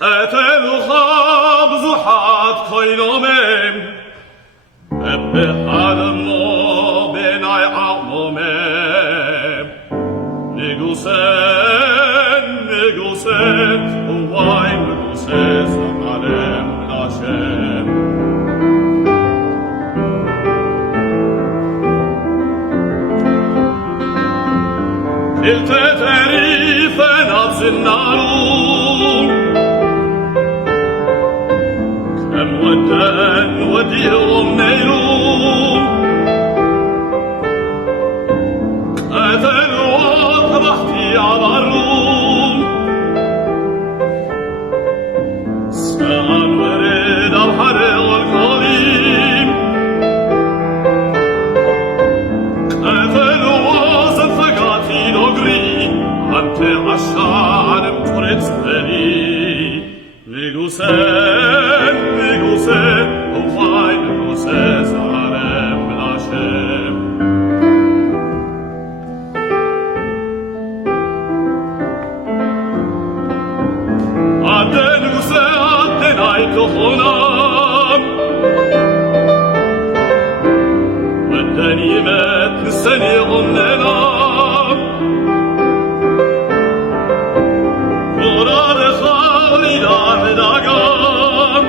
قتلوها بزحات خيلومم بحال ما بنای عقلومم نگوسن وای نگوسن سمالم لاشم التتري فنفس النارون كم ودان وديهم نيلون قتلوا أطرحتي على الروم سان ورد الحر والقليم قتلوا زنفقاتي نقري أنت عشان فرت بني نگوسن وای نگوسن زارم بلاشم عده نگوسه عده نای تو خونم ودنیمت نسنی غننام قرار خالی دار داگم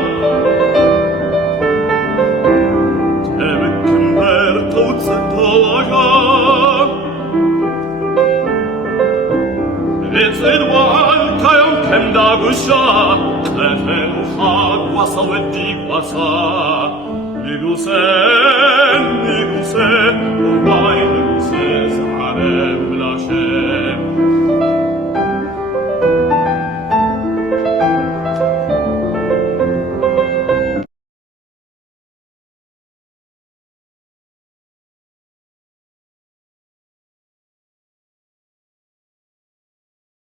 تبکم بر قوت ستواگم ریتر وان کایم کم داگوشا قتل خاک واسا ودی واسا نگوسن